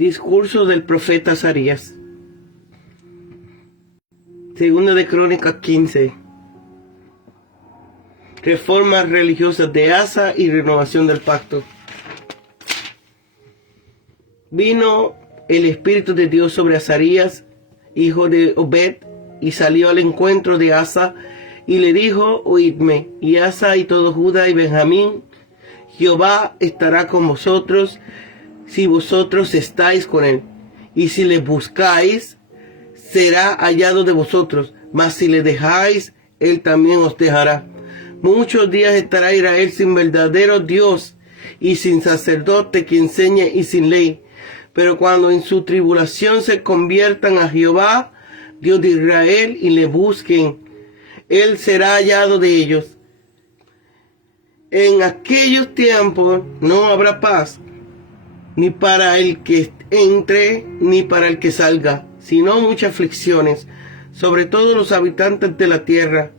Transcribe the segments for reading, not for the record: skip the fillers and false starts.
Discurso del profeta Azarías. Segunda de Crónicas 15. Reformas religiosas de Asa y renovación del pacto. Vino el Espíritu de Dios sobre Azarías, hijo de Obed, y salió al encuentro de Asa, y le dijo: oídme, y Asa y todo Judá y Benjamín, Jehová estará con vosotros, si vosotros estáis con él, y si le buscáis, será hallado de vosotros, mas si le dejáis, él también os dejará. Muchos días estará Israel sin verdadero Dios, y sin sacerdote que enseñe, y sin ley. Pero cuando en su tribulación se conviertan a Jehová, Dios de Israel, y le busquen, él será hallado de ellos. En aquellos tiempos no habrá paz, ni para el que entre, ni para el que salga, sino muchas aflicciones sobre todos los habitantes de la tierra.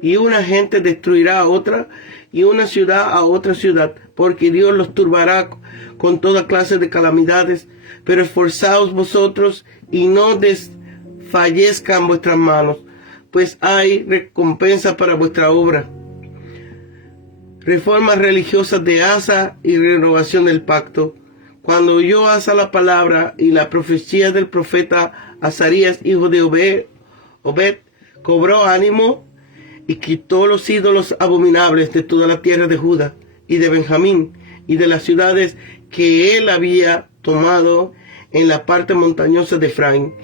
Y una gente destruirá a otra, y una ciudad a otra ciudad, porque Dios los turbará con toda clase de calamidades. Pero esforzaos vosotros, y no desfallezcan vuestras manos, pues hay recompensa para vuestra obra. Reformas religiosas de Asa y renovación del pacto. Cuando oyó Asa la palabra y la profecía del profeta Azarías, hijo de Obed, cobró ánimo y quitó los ídolos abominables de toda la tierra de Judá y de Benjamín y de las ciudades que él había tomado en la parte montañosa de Efraín,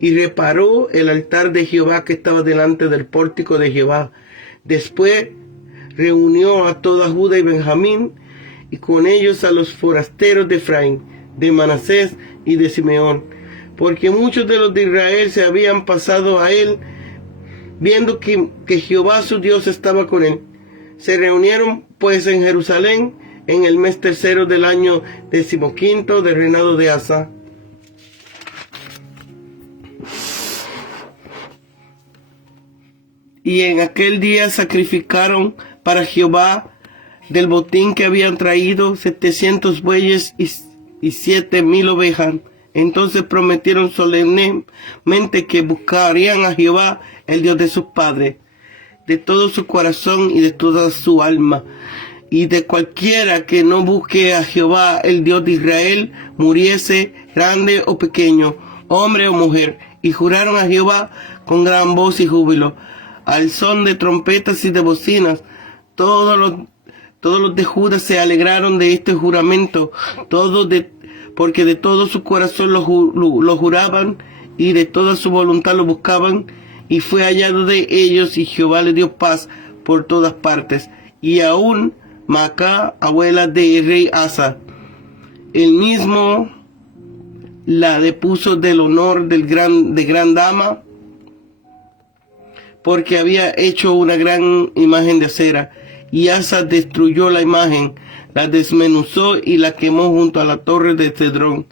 y reparó el altar de Jehová que estaba delante del pórtico de Jehová. Después reunió a toda Judá y Benjamín, y con ellos a los forasteros de Efraín, de Manasés y de Simeón, porque muchos de los de Israel se habían pasado a él, viendo que Jehová su Dios estaba con él. Se reunieron pues en Jerusalén en el mes tercero del año 15 del reinado de Asa. Y en aquel día sacrificaron para Jehová del botín que habían traído 700 bueyes y 7,000 ovejas. Entonces prometieron solemnemente que buscarían a Jehová, el Dios de sus padres, de todo su corazón y de toda su alma. Y de cualquiera que no busque a Jehová, el Dios de Israel, muriese, grande o pequeño, hombre o mujer. Y juraron a Jehová con gran voz y júbilo, al son de trompetas y de bocinas. Todos los de Judá se alegraron de este juramento, porque de todo su corazón lo juraban, y de toda su voluntad lo buscaban, y fue hallado de ellos, y Jehová le dio paz por todas partes. Y aún Maacá, abuela del rey Asa, él mismo la depuso del honor de gran dama, porque había hecho una gran imagen de acera. Y Asa destruyó la imagen, la desmenuzó y la quemó junto a la torre de Cedrón.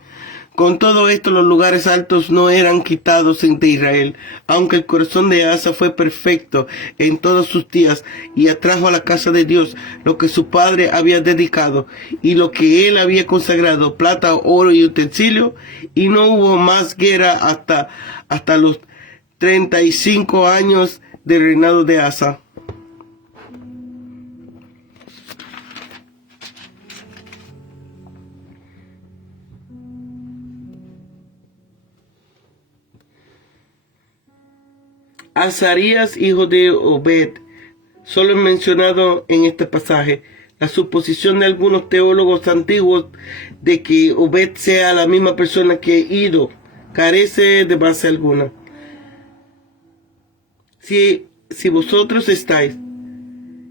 Con todo esto, los lugares altos no eran quitados de Israel, aunque el corazón de Asa fue perfecto en todos sus días, y atrajo a la casa de Dios lo que su padre había dedicado, y lo que él había consagrado, plata, oro y utensilio, y no hubo más guerra hasta los 35 años del reinado de Asa. Azarías, hijo de Obed, solo es mencionado en este pasaje. La suposición de algunos teólogos antiguos de que Obed sea la misma persona que Iddo carece de base alguna. Si vosotros estáis,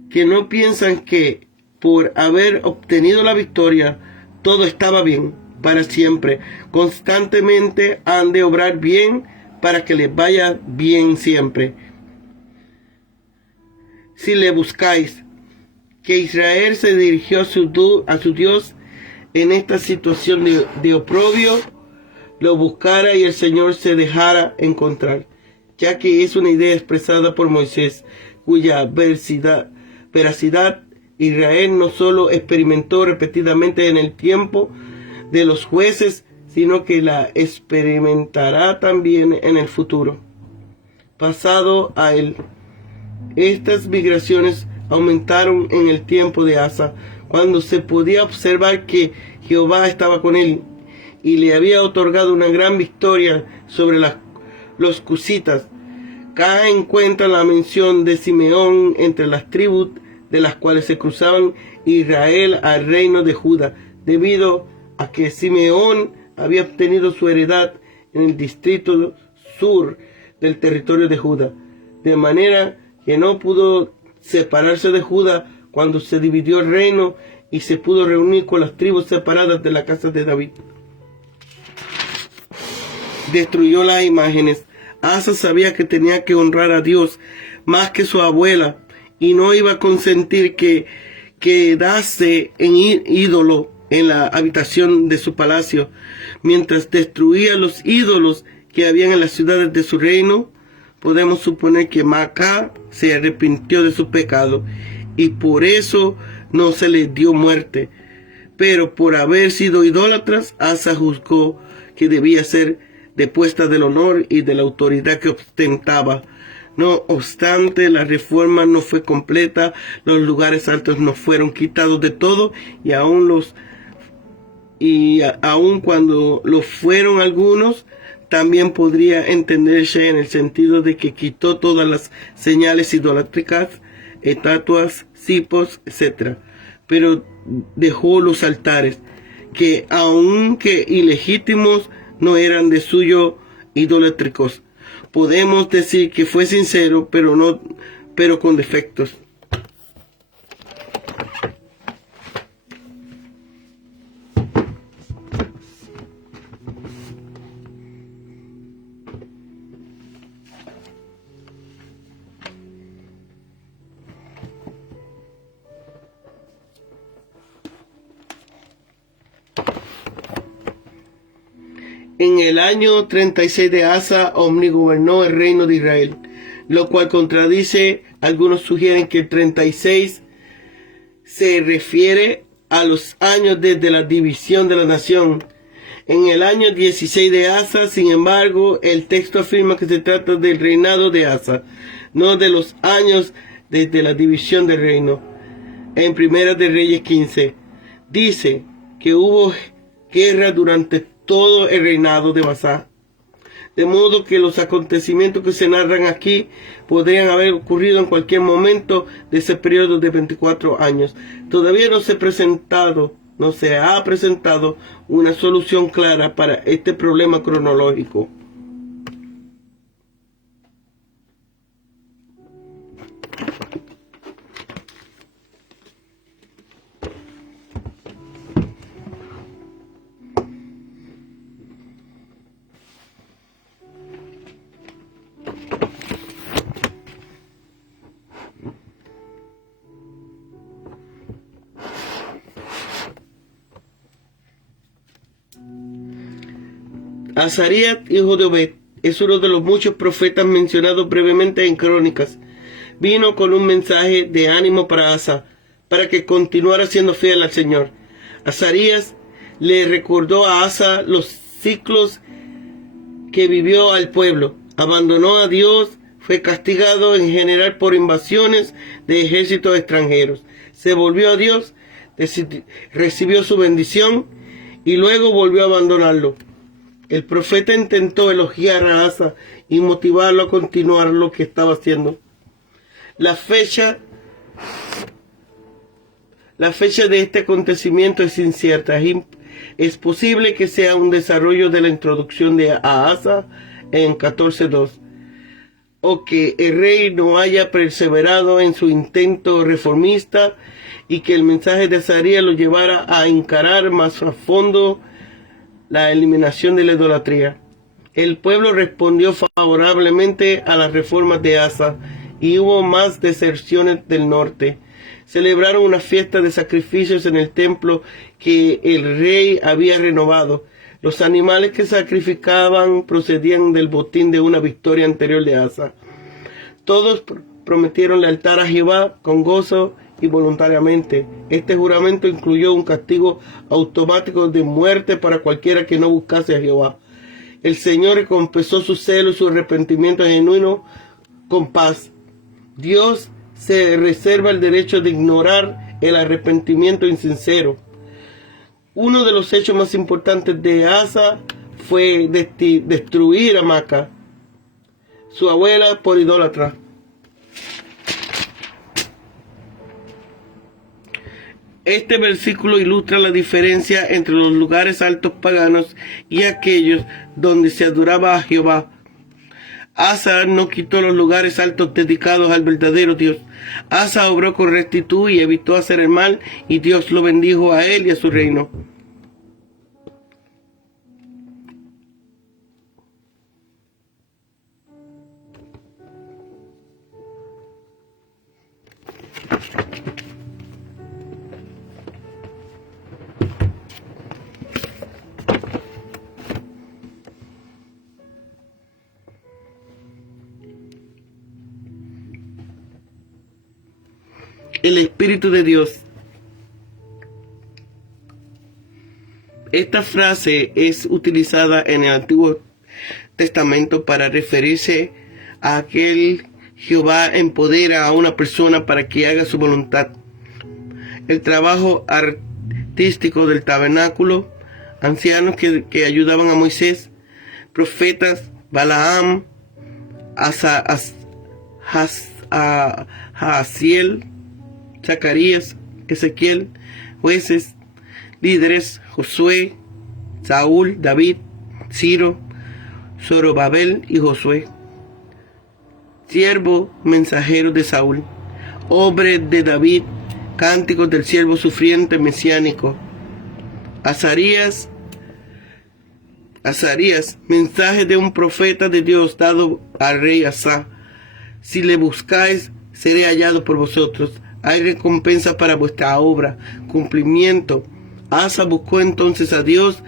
que no piensan que por haber obtenido la victoria todo estaba bien para siempre, constantemente han de obrar bien para que les vaya bien siempre. Si le buscáis, que Israel se dirigió a su Dios en esta situación de oprobio, lo buscara y el Señor se dejara encontrar, ya que es una idea expresada por Moisés, cuya veracidad Israel no solo experimentó repetidamente en el tiempo de los jueces, sino que la experimentará también en el futuro. Pasado a él, estas migraciones aumentaron en el tiempo de Asa, cuando se podía observar que Jehová estaba con él y le había otorgado una gran victoria sobre los cusitas. Acá encuentra la mención de Simeón entre las tribus de las cuales se cruzaban Israel al reino de Judá, debido a que Simeón había obtenido su heredad en el distrito sur del territorio de Judá, de manera que no pudo separarse de Judá cuando se dividió el reino y se pudo reunir con las tribus separadas de la casa de David. Destruyó las imágenes. Asa sabía que tenía que honrar a Dios más que su abuela y no iba a consentir que quedase en ídolo en la habitación de su palacio. Mientras destruía los ídolos que habían en las ciudades de su reino, podemos suponer que Maacá se arrepintió de su pecado y por eso no se le dio muerte. Pero por haber sido idólatras, Asa juzgó que debía ser depuesta del honor y de la autoridad que ostentaba. No obstante, la reforma no fue completa, los lugares altos no fueron quitados de todo, y aun cuando lo fueron algunos, también podría entenderse en el sentido de que quitó todas las señales idolátricas, estatuas, cipos, etc. Pero dejó los altares, que aunque ilegítimos, no eran de suyo idolátricos. Podemos decir que fue sincero, pero con defectos. En el año 36 de Asa, Omri gobernó el reino de Israel, lo cual contradice. Algunos sugieren que el 36 se refiere a los años desde la división de la nación. En el año 16 de Asa, sin embargo, el texto afirma que se trata del reinado de Asa, no de los años desde la división del reino. En Primera de Reyes 15, dice que hubo guerra durante todo el reinado de Basá, de modo que los acontecimientos que se narran aquí podrían haber ocurrido en cualquier momento de ese periodo de 24 años. Todavía no se ha presentado una solución clara para este problema cronológico. Azarías, hijo de Obed, es uno de los muchos profetas mencionados brevemente en Crónicas. Vino con un mensaje de ánimo para Asa, para que continuara siendo fiel al Señor. Azarías le recordó a Asa los ciclos que vivió al pueblo. Abandonó a Dios, fue castigado en general por invasiones de ejércitos extranjeros. Se volvió a Dios, recibió su bendición y luego volvió a abandonarlo. El profeta intentó elogiar a Asa y motivarlo a continuar lo que estaba haciendo. La fecha de este acontecimiento es incierta. Es posible que sea un desarrollo de la introducción de Asa en 14:2, o que el rey no haya perseverado en su intento reformista y que el mensaje de Azarías lo llevara a encarar más a fondo la eliminación de la idolatría. El pueblo respondió favorablemente a las reformas de Asa y hubo más deserciones del norte. Celebraron una fiesta de sacrificios en el templo que el rey había renovado. Los animales que sacrificaban procedían del botín de una victoria anterior de Asa. Todos prometieron lealtad a Jehová con gozo y voluntariamente. Este juramento incluyó un castigo automático de muerte para cualquiera que no buscase a Jehová. El Señor recompensó su celo y su arrepentimiento genuino con paz. Dios se reserva el derecho de ignorar el arrepentimiento insincero. Uno de los hechos más importantes de Asa fue destruir a Maaca, su abuela, por idólatra. Este versículo ilustra la diferencia entre los lugares altos paganos y aquellos donde se adoraba a Jehová. Asa no quitó los lugares altos dedicados al verdadero Dios. Asa obró con rectitud y evitó hacer el mal, y Dios lo bendijo a él y a su reino. El Espíritu de Dios. Esta frase es utilizada en el Antiguo Testamento para referirse a aquel Jehová empodera a una persona para que haga su voluntad. El trabajo artístico del tabernáculo, ancianos que ayudaban a Moisés, profetas, Balaam, Jaasiel, Zacarías, Ezequiel, jueces, líderes, Josué, Saúl, David, Ciro, Zorobabel y Josué, siervo, mensajero de Saúl, hombre de David, cánticos del siervo sufriente mesiánico, Azarías, mensaje de un profeta de Dios dado al rey Asa. Si le buscáis, seré hallado por vosotros. Hay recompensa para vuestra obra, cumplimiento. Asa buscó entonces a Dios,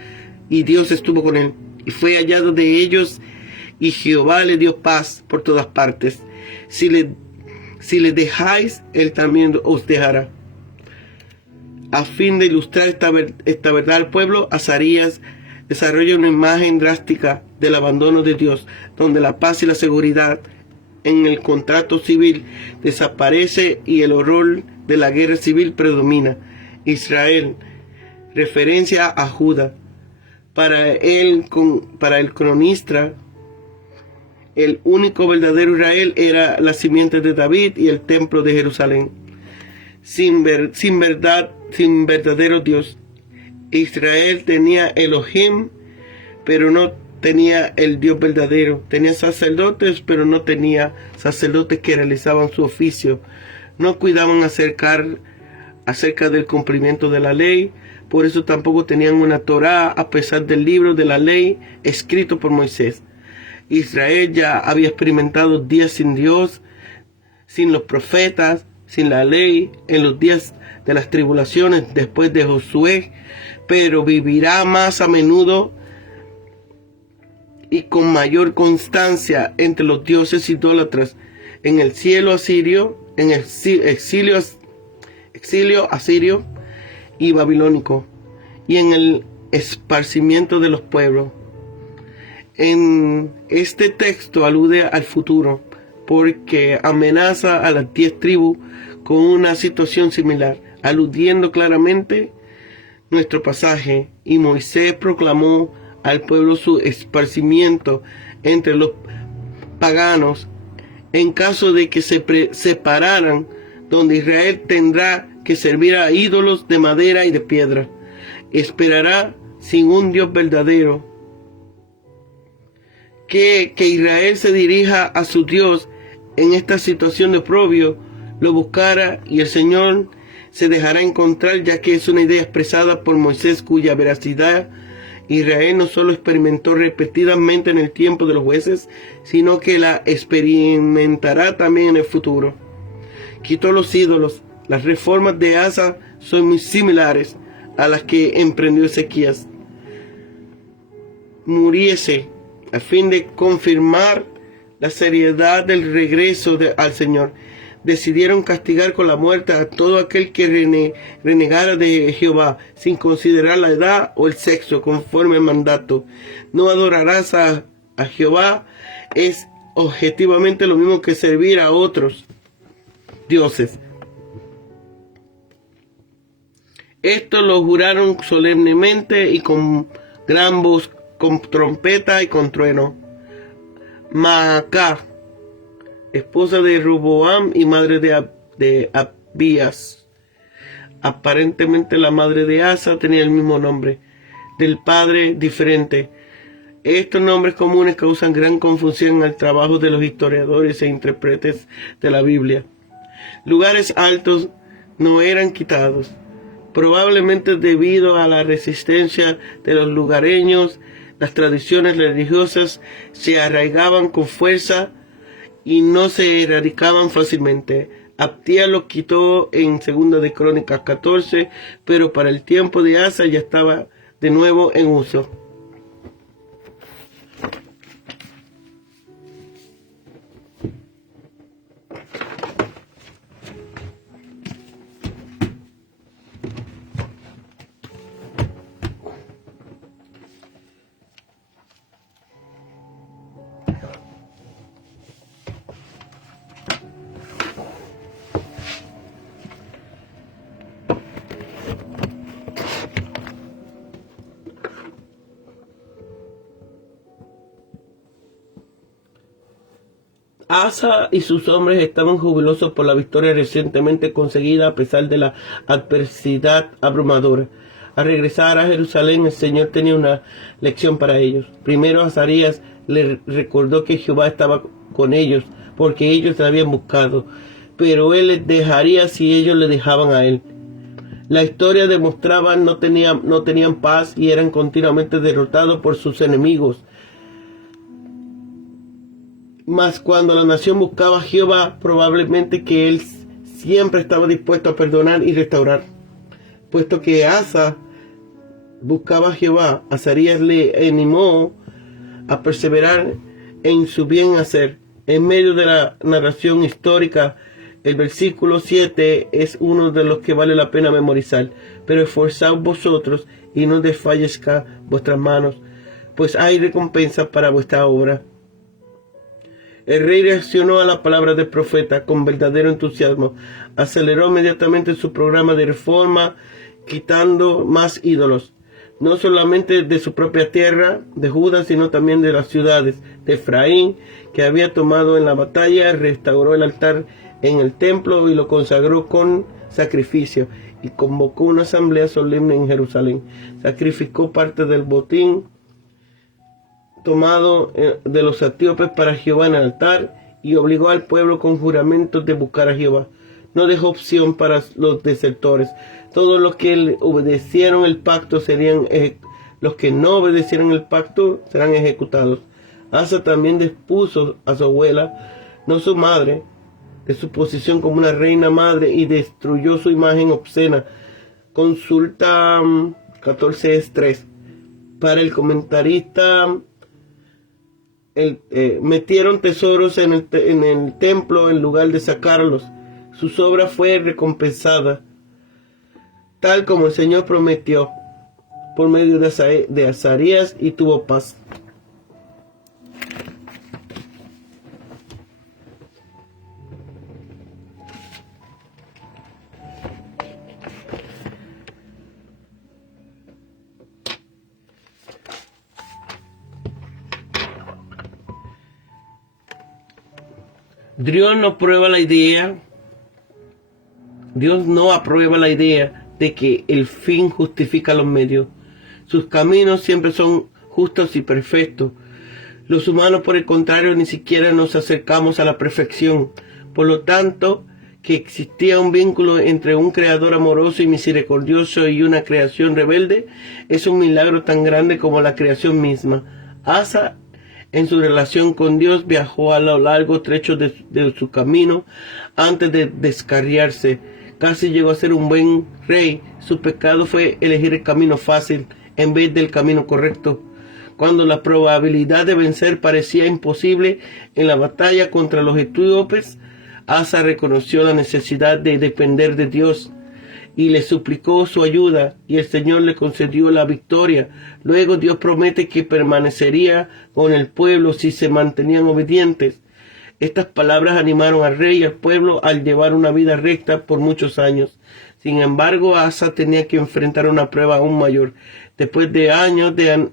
y Dios estuvo con él, y fue hallado de ellos, y Jehová le dio paz por todas partes. Si le dejáis, él también os dejará. A fin de ilustrar esta verdad al pueblo, Azarías desarrolla una imagen drástica del abandono de Dios, donde la paz y la seguridad en el contrato civil desaparece y el horror de la guerra civil predomina. Israel, referencia a Judá. Para el cronista, el único verdadero Israel era la simiente de David y el templo de Jerusalén. Sin verdadero Dios. Israel tenía Elohim, pero no tenía el Dios verdadero. Tenía sacerdotes, pero no tenía sacerdotes que realizaban su oficio. No cuidaban acerca del cumplimiento de la ley. Por eso tampoco tenían una Torá, a pesar del libro de la ley escrito por Moisés. Israel ya había experimentado días sin Dios, sin los profetas, sin la ley, en los días de las tribulaciones después de Josué, pero vivirá más a menudo y con mayor constancia entre los dioses idólatras en el cielo asirio, en el exilio asirio y babilónico, y en el esparcimiento de los pueblos. En este texto alude al futuro, porque amenaza a las 10 tribus con una situación similar, aludiendo claramente nuestro pasaje. Y Moisés proclamó al pueblo su esparcimiento entre los paganos en caso de que se separaran, donde Israel tendrá que servir a ídolos de madera y de piedra. Esperará sin un Dios verdadero. Que Israel se dirija a su Dios en esta situación de oprobio, lo buscara, y el Señor se dejará encontrar, ya que es una idea expresada por Moisés cuya veracidad Israel no solo experimentó repetidamente en el tiempo de los jueces, sino que la experimentará también en el futuro. Quitó los ídolos. Las reformas de Asa son muy similares a las que emprendió Ezequías. Muriese a fin de confirmar la seriedad del regreso al Señor. decidieron castigar con la muerte a todo aquel que renegara de Jehová, sin considerar la edad o el sexo, conforme al mandato. No adorarás a Jehová es objetivamente lo mismo que servir a otros dioses. Esto lo juraron solemnemente y con gran voz, con trompeta y con trueno. Maacá, esposa de Roboam y madre de Abías. Aparentemente la madre de Asa tenía el mismo nombre, del padre diferente. Estos nombres comunes causan gran confusión al trabajo de los historiadores e intérpretes de la Biblia. Lugares altos no eran quitados, probablemente debido a la resistencia de los lugareños. Las tradiciones religiosas se arraigaban con fuerza y no se erradicaban fácilmente. Abdías los quitó en 2 de Crónicas 14, pero para el tiempo de Asa ya estaba de nuevo en uso. Asa y sus hombres estaban jubilosos por la victoria recientemente conseguida a pesar de la adversidad abrumadora. Al regresar a Jerusalén, el Señor tenía una lección para ellos. Primero, Azarías les recordó que Jehová estaba con ellos, porque ellos le habían buscado, pero Él les dejaría si ellos le dejaban a Él. La historia demostraba no tenían paz y eran continuamente derrotados por sus enemigos. Mas cuando la nación buscaba a Jehová, probablemente que Él siempre estaba dispuesto a perdonar y restaurar. Puesto que Asa buscaba a Jehová, Azarías le animó a perseverar en su bien hacer. En medio de la narración histórica, el versículo 7 es uno de los que vale la pena memorizar. Pero esforzaos vosotros y no desfallezca vuestras manos, pues hay recompensa para vuestra obra. El rey reaccionó a la palabra del profeta con verdadero entusiasmo. Aceleró inmediatamente su programa de reforma, quitando más ídolos, no solamente de su propia tierra, de Judá, sino también de las ciudades de Efraín, que había tomado en la batalla. Restauró el altar en el templo y lo consagró con sacrificio, y convocó una asamblea solemne en Jerusalén. Sacrificó parte del botín tomado de los etíopes para Jehová en el altar, y obligó al pueblo con juramentos de buscar a Jehová. No dejó opción para los desertores. Todos los que obedecieron el pacto los que no obedecieron el pacto serán ejecutados. Asa también dispuso a su abuela, no su madre, de su posición como una reina madre, y destruyó su imagen obscena. Consulta 14:3. Para el comentarista, metieron tesoros en el templo en lugar de sacarlos. Su obra fue recompensada, tal como el Señor prometió, por medio de Azarías, y tuvo paz. Dios no aprueba la idea de que el fin justifica los medios. Sus caminos siempre son justos y perfectos. Los humanos, por el contrario, ni siquiera nos acercamos a la perfección. Por lo tanto, que existía un vínculo entre un creador amoroso y misericordioso y una creación rebelde es un milagro tan grande como la creación misma. Asa, en su relación con Dios, viajó a lo largo trecho de su camino antes de descarriarse. Casi llegó a ser un buen rey. Su pecado fue elegir el camino fácil en vez del camino correcto. Cuando la probabilidad de vencer parecía imposible en la batalla contra los etíopes, Asa reconoció la necesidad de depender de Dios y le suplicó su ayuda, y el Señor le concedió la victoria. Luego Dios promete que permanecería con el pueblo si se mantenían obedientes. Estas palabras animaron al rey y al pueblo al llevar una vida recta por muchos años. Sin embargo, Asa tenía que enfrentar una prueba aún mayor. Después de años de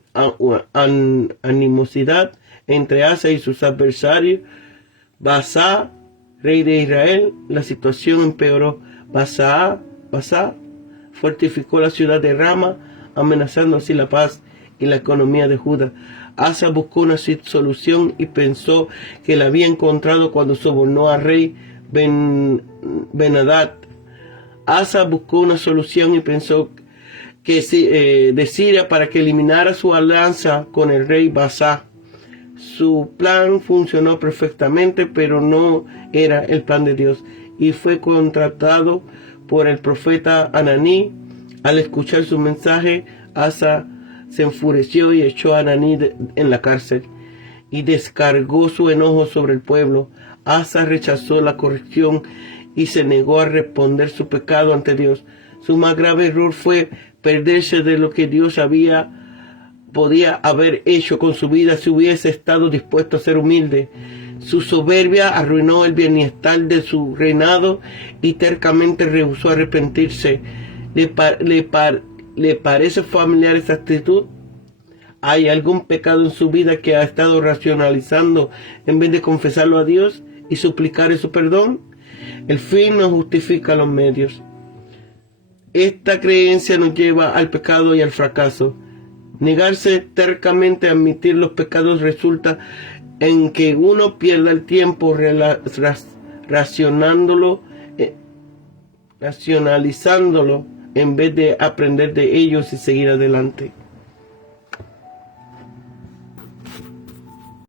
animosidad entre Asa y sus adversarios, Baasá, rey de Israel, la situación empeoró. Baasá fortificó la ciudad de Rama, amenazando así la paz y la economía de Judá. Asa buscó una solución y pensó que la había encontrado cuando sobornó al rey Ben-Hadad. Asa buscó una solución y pensó que de Siria para que eliminara su alianza con el rey Baasá. Su plan funcionó perfectamente, pero no era el plan de Dios, y fue contratado por el profeta Ananí. Al escuchar su mensaje, Asa se enfureció y echó a Ananí en la cárcel y descargó su enojo sobre el pueblo. Asa rechazó la corrección y se negó a responder su pecado ante Dios. Su más grave error fue perderse de lo que Dios podía haber hecho con su vida si hubiese estado dispuesto a ser humilde. Su soberbia arruinó el bienestar de su reinado y tercamente rehusó arrepentirse. ¿Le parece familiar esa actitud? ¿Hay algún pecado en su vida que ha estado racionalizando en vez de confesarlo a Dios y suplicar su perdón? El fin no justifica los medios. Esta creencia nos lleva al pecado y al fracaso. Negarse tercamente a admitir los pecados resulta en que uno pierda el tiempo racionalizándolo en vez de aprender de ellos y seguir adelante.